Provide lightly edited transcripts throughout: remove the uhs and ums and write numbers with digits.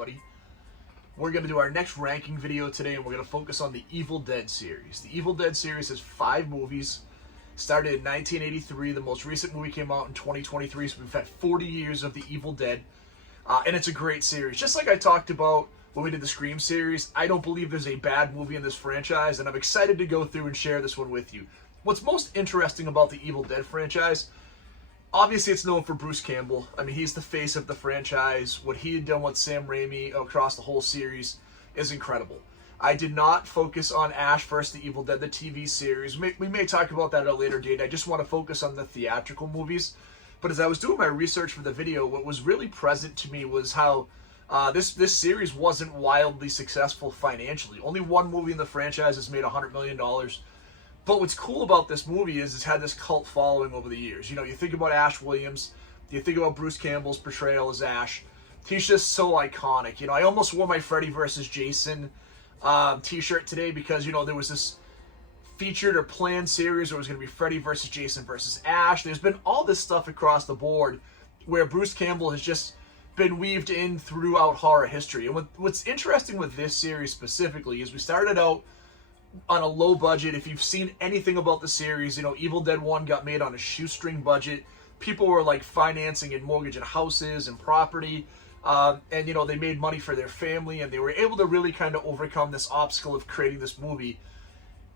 everybody. We're going to do our next ranking video today, and we're going to focus on the Evil Dead series. The Evil Dead series has 5 movies. Started in 1983. The most recent movie came out in 2023, so we've had 40 years of the Evil Dead. And it's a great series. Just like I talked about when we did the Scream series, I don't believe there's a bad movie in this franchise, and I'm excited to go through and share this one with you. What's most interesting about the Evil Dead franchise, obviously it's known for Bruce Campbell. I mean, he's the face of the franchise. What he had done with Sam Raimi across the whole series is incredible. I did not focus on Ash vs. the Evil Dead, the TV series. We may talk about that at a later date. I just want to focus on the theatrical movies. But as I was doing my research for the video, what was really present to me was how this series wasn't wildly successful financially. Only one movie in the franchise has made $100 million. But what's cool about this movie is it's had this cult following over the years. You know, you think about Ash Williams, you think about Bruce Campbell's portrayal as Ash. He's just so iconic. You know, I almost wore my Freddy vs. Jason t-shirt today because, you know, there was this featured or planned series where it was going to be Freddy vs. Jason versus Ash. There's been all this stuff across the board where Bruce Campbell has just been weaved in throughout horror history. And what's interesting with this series specifically is we started out on a low budget. If you've seen anything about the series, you know, Evil Dead 1 got made on a shoestring budget. People were like financing and mortgaging houses and property. And, you know, they made money for their family, and they were able to really kind of overcome this obstacle of creating this movie.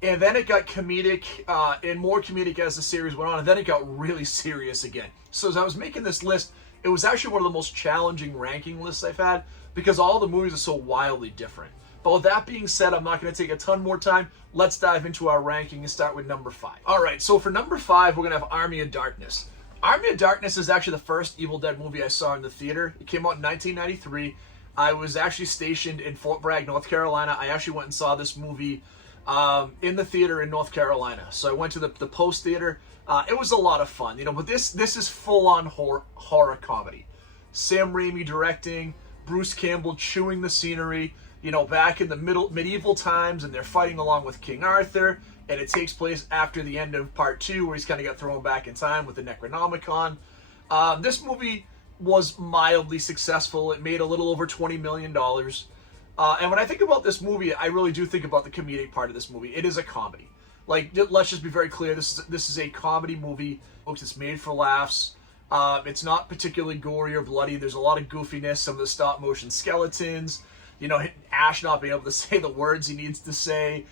And then it got comedic, and more comedic as the series went on, and then it got really serious again. So as I was making this list, it was actually one of the most challenging ranking lists I've had, because all the movies are so wildly different. But with that being said, I'm not going to take a ton more time. Let's dive into our ranking and start with number 5. Alright, so for number 5, we're going to have Army of Darkness. Army of Darkness is actually the first Evil Dead movie I saw in the theater. It came out in 1993. I was actually stationed in Fort Bragg, North Carolina. I actually went and saw this movie in the theater in North Carolina. So I went to the Post Theater. It was a lot of fun, you know, but this is full-on horror comedy. Sam Raimi directing, Bruce Campbell chewing the scenery, you know, back in the medieval times, and they're fighting along with King Arthur. And it takes place after the end of part 2, where he's kind of got thrown back in time with the Necronomicon. This movie was mildly successful. It made a little over $20 million. And when I think about this movie, I really do think about the comedic part of this movie. It is a comedy. Like, let's just be very clear. This is a comedy movie. Folks, it's made for laughs. It's not particularly gory or bloody. There's a lot of goofiness. Some of the stop-motion skeletons. You know, Ash not being able to say the words he needs to say.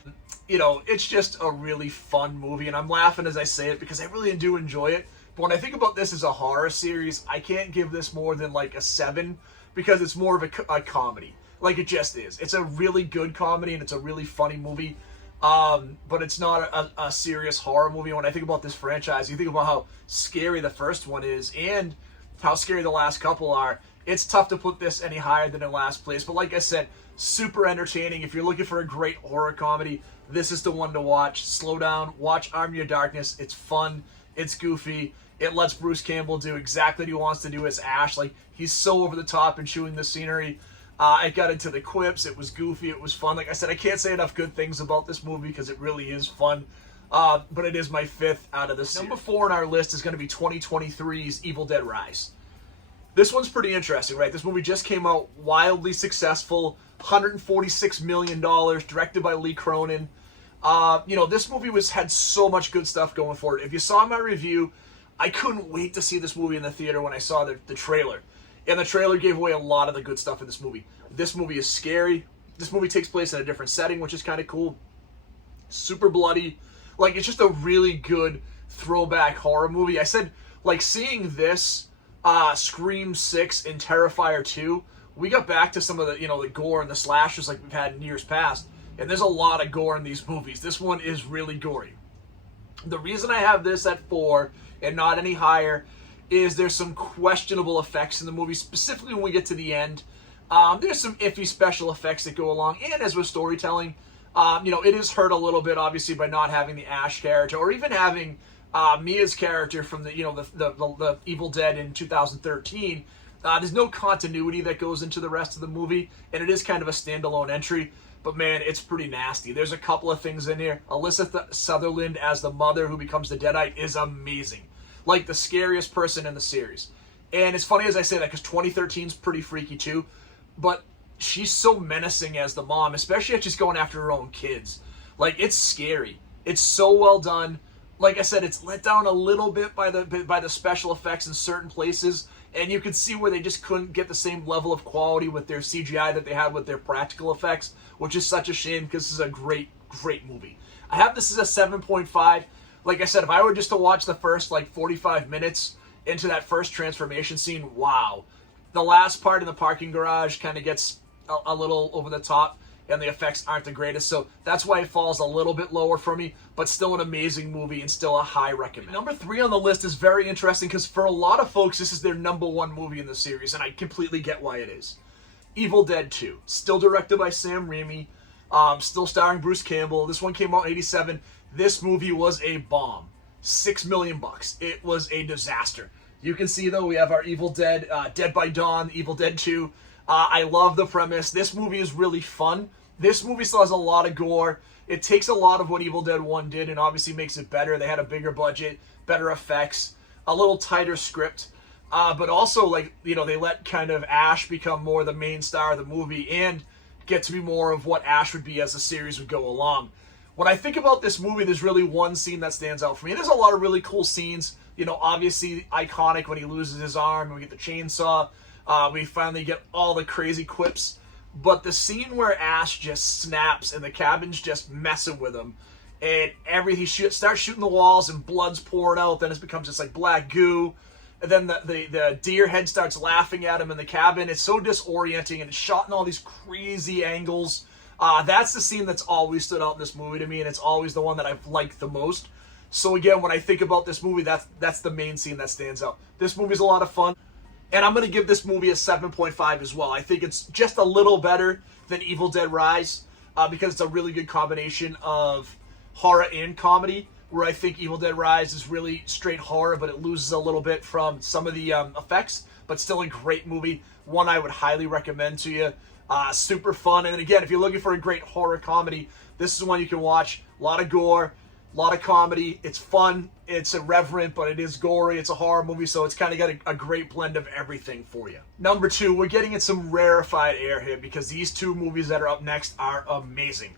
You know, it's just a really fun movie, and I'm laughing as I say it because I really do enjoy it. But when I think about this as a horror series, I can't give this more than like a 7 because it's more of a comedy. Like, it just is. It's a really good comedy, and it's a really funny movie. But it's not a serious horror movie. When I think about this franchise, you think about how scary the first one is and how scary the last couple are. It's tough to put this any higher than in last place. But like I said, super entertaining. If you're looking for a great horror comedy, this is the one to watch. Slow down, watch Army of Darkness. It's fun, it's goofy. It lets Bruce Campbell do exactly what he wants to do as Ash. Like, he's so over the top and chewing the scenery. It got into the quips. It was goofy. It was fun. Like I said, I can't say enough good things about this movie because it really is fun. But it is my 5th out of the series. Number 4 on our list is going to be 2023's Evil Dead Rise. This one's pretty interesting, right? This movie just came out, wildly successful, $146 million, directed by Lee Cronin. You know, this movie had so much good stuff going for it. If you saw my review, I couldn't wait to see this movie in the theater when I saw the trailer. And the trailer gave away a lot of the good stuff in this movie. This movie is scary. This movie takes place in a different setting, which is kind of cool. Super bloody. Like, it's just a really good throwback horror movie. I said, like, seeing this, Scream 6 and Terrifier 2, we got back to some of the, you know, the gore and the slashes like we've had in years past. And there's a lot of gore in these movies. This one is really gory. The reason I have this at 4 and not any higher is there's some questionable effects in the movie, specifically when we get to the end. There's some iffy special effects that go along, and as with storytelling, you know, it is hurt a little bit, obviously, by not having the Ash character, or even having Mia's character from the, you know, the Evil Dead in 2013. There's no continuity that goes into the rest of the movie, and it is kind of a standalone entry. But man, it's pretty nasty. There's a couple of things in here. Alyssa Sutherland as the mother who becomes the Deadite is amazing. Like, the scariest person in the series. And it's funny as I say that, because 2013's pretty freaky too. But she's so menacing as the mom, especially as she's going after her own kids. Like, it's scary. It's so well done. Like I said, it's let down a little bit by the special effects in certain places, and you can see where they just couldn't get the same level of quality with their CGI that they had with their practical effects, which is such a shame because this is a great movie. I have this as a 7.5. Like I said, if I were just to watch the first 45 minutes into that first transformation scene, wow. The last part in the parking garage kind of gets a little over the top, and the effects aren't the greatest, so that's why it falls a little bit lower for me, but still an amazing movie and still a high recommend. Number 3 on the list is very interesting because for a lot of folks, this is their number 1 movie in the series, and I completely get why it is. Evil Dead 2, still directed by Sam Raimi, still starring Bruce Campbell. This one came out in 87. This movie was a bomb. $6 million. It was a disaster. You can see, though, we have our Evil Dead, Dead by Dawn, Evil Dead 2. I love the premise. This movie is really fun. This movie still has a lot of gore. It takes a lot of what Evil Dead 1 did and obviously makes it better. They had a bigger budget, better effects, a little tighter script. But also, they let kind of Ash become more the main star of the movie and get to be more of what Ash would be as the series would go along. When I think about this movie, there's really one scene that stands out for me. There's a lot of really cool scenes. Obviously iconic when he loses his arm and we get the chainsaw. We finally get all the crazy quips. But the scene where Ash just snaps and the cabin's just messing with him, and he starts shooting the walls and blood's pouring out, then it becomes just like black goo, and then the deer head starts laughing at him in the cabin. It's so disorienting, and it's shot in all these crazy angles. That's the scene that's always stood out in this movie to me, and it's always the one that I've liked the most. So again, when I think about this movie, that's the main scene that stands out. This movie's a lot of fun. And I'm going to give this movie a 7.5 as well. I think it's just a little better than Evil Dead Rise because it's a really good combination of horror and comedy, where I think Evil Dead Rise is really straight horror, but it loses a little bit from some of the effects, but still a great movie. One I would highly recommend to you. Super fun. And again, if you're looking for a great horror comedy, this is one you can watch. A lot of gore, a lot of comedy. It's fun. It's irreverent, but it is gory. It's a horror movie, so it's kind of got a great blend of everything for you. Number 2, we're getting in some rarefied air here because these 2 movies that are up next are amazing.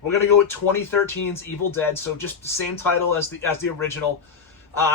We're going to go with 2013's Evil Dead, so just the same title as the original.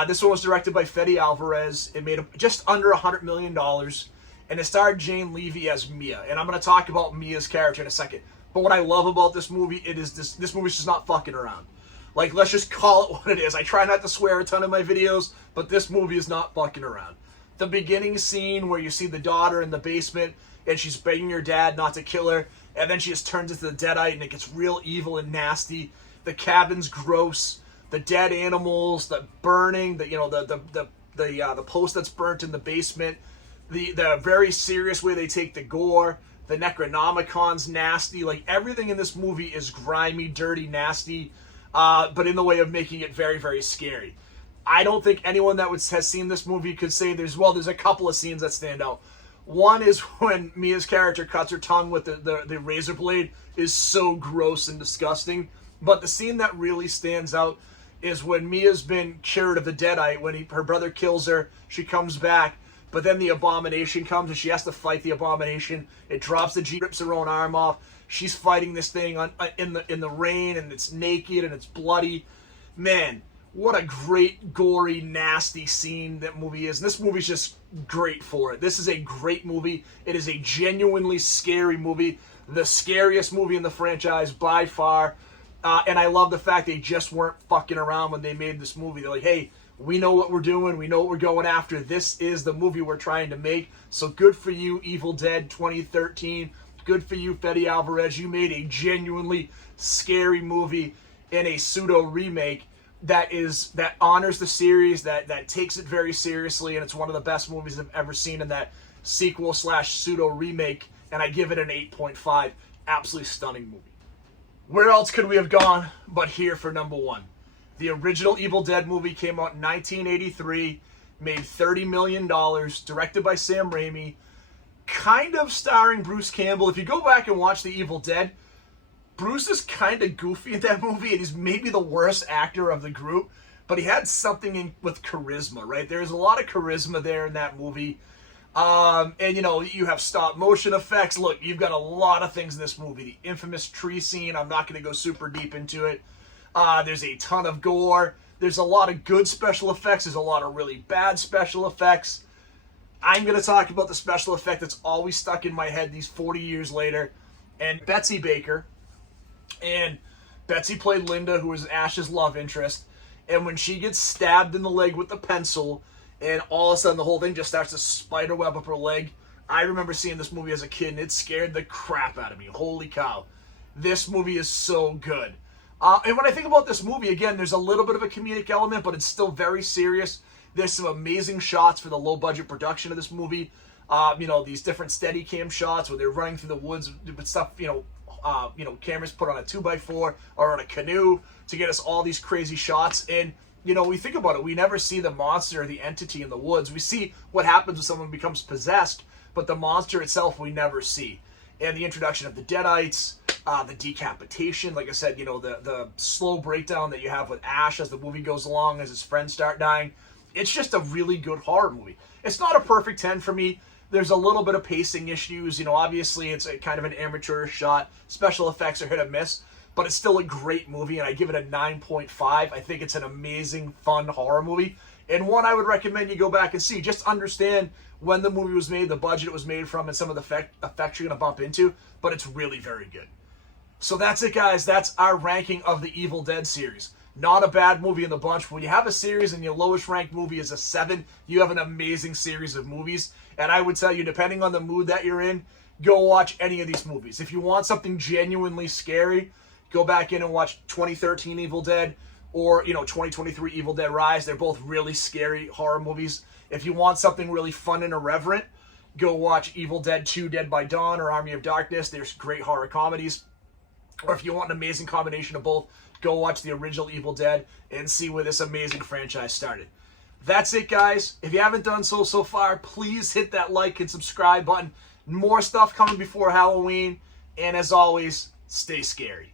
This one was directed by Fede Alvarez. It made just under $100 million, and it starred Jane Levy as Mia. And I'm going to talk about Mia's character in a second. But what I love about this movie, this movie's just not fucking around. Let's just call it what it is. I try not to swear a ton in my videos, but this movie is not fucking around. The beginning scene where you see the daughter in the basement, and she's begging her dad not to kill her, and then she just turns into the Deadite, and it gets real evil and nasty. The cabin's gross. The dead animals, the burning, the post that's burnt in the basement, the very serious way they take the gore. The Necronomicon's nasty. Everything in this movie is grimy, dirty, nasty. But in the way of making it very, very scary. I don't think anyone that has seen this movie could say there's a couple of scenes that stand out. One is when Mia's character cuts her tongue with the razor blade is so gross and disgusting. But the scene that really stands out is when Mia's been cured of the Deadite. When her brother kills her, she comes back. But then the Abomination comes and she has to fight the Abomination. It drops the Jeep, rips her own arm off. She's fighting this thing in the rain, and it's naked and it's bloody. Man, what a great, gory, nasty scene that movie is. And this movie's just great for it. This is a great movie. It is a genuinely scary movie. The scariest movie in the franchise by far. And I love the fact they just weren't fucking around when they made this movie. They're like, hey, we know what we're doing. We know what we're going after. This is the movie we're trying to make. So good for you, Evil Dead 2013. Good for you, Fede Alvarez. You made a genuinely scary movie in a pseudo remake that honors the series, that takes it very seriously, and it's one of the best movies I've ever seen in that sequel / pseudo remake. And I give it an 8.5. Absolutely stunning movie. Where else could we have gone but here for number 1? The original Evil Dead movie came out in 1983, made $30 million, directed by Sam Raimi. Kind of starring Bruce Campbell. If you go back and watch The Evil Dead, Bruce is kind of goofy in that movie, and he's maybe the worst actor of the group, but he had something with charisma, right? There's a lot of charisma there in that movie. And you know, you have stop motion effects. Look, you've got a lot of things in this movie. The infamous tree scene, I'm not going to go super deep into it. There's a ton of gore. There's a lot of good special effects. There's a lot of really bad special effects. I'm going to talk about the special effect that's always stuck in my head these 40 years later. And Betsy Baker. And Betsy played Linda, who was Ash's love interest. And when she gets stabbed in the leg with the pencil, and all of a sudden the whole thing just starts to spider web up her leg. I remember seeing this movie as a kid, and it scared the crap out of me. Holy cow. This movie is so good. And when I think about this movie, again, there's a little bit of a comedic element, but it's still very serious. There's some amazing shots for the low-budget production of this movie. You know, these different Steadicam shots where they're running through the woods with stuff, cameras put on a 2x4 or on a canoe to get us all these crazy shots. And you know, we think about it, we never see the monster or the entity in the woods. We see what happens when someone becomes possessed, but the monster itself we never see. And the introduction of the Deadites, the decapitation, like I said, you know, the slow breakdown that you have with Ash as the movie goes along, as his friends start dying. It's just a really good horror movie. It's not a perfect 10 for me. There's a little bit of pacing issues. You know, obviously it's a kind of an amateur shot. Special effects are hit or miss. But it's still a great movie, and I give it a 9.5. I think it's an amazing, fun horror movie, and one I would recommend you go back and see. Just understand when the movie was made, the budget it was made from, and some of the effects you're going to bump into, but it's really very good. So that's it, guys. That's our ranking of the Evil Dead series. Not a bad movie in the bunch. When you have a series and your lowest ranked movie is a 7, you have an amazing series of movies, and I would tell you, depending on the mood that you're in, go watch any of these movies. If you want something genuinely scary, go back in and watch 2013 Evil Dead or, 2023 Evil Dead Rise. They're both really scary horror movies. If you want something really fun and irreverent, go watch Evil Dead 2 Dead by Dawn or Army of Darkness. There's great horror comedies. Or if you want an amazing combination of both, go watch the original Evil Dead and see where this amazing franchise started. That's it, guys. If you haven't done so far, please hit that like and subscribe button. More stuff coming before Halloween. And as always, stay scary.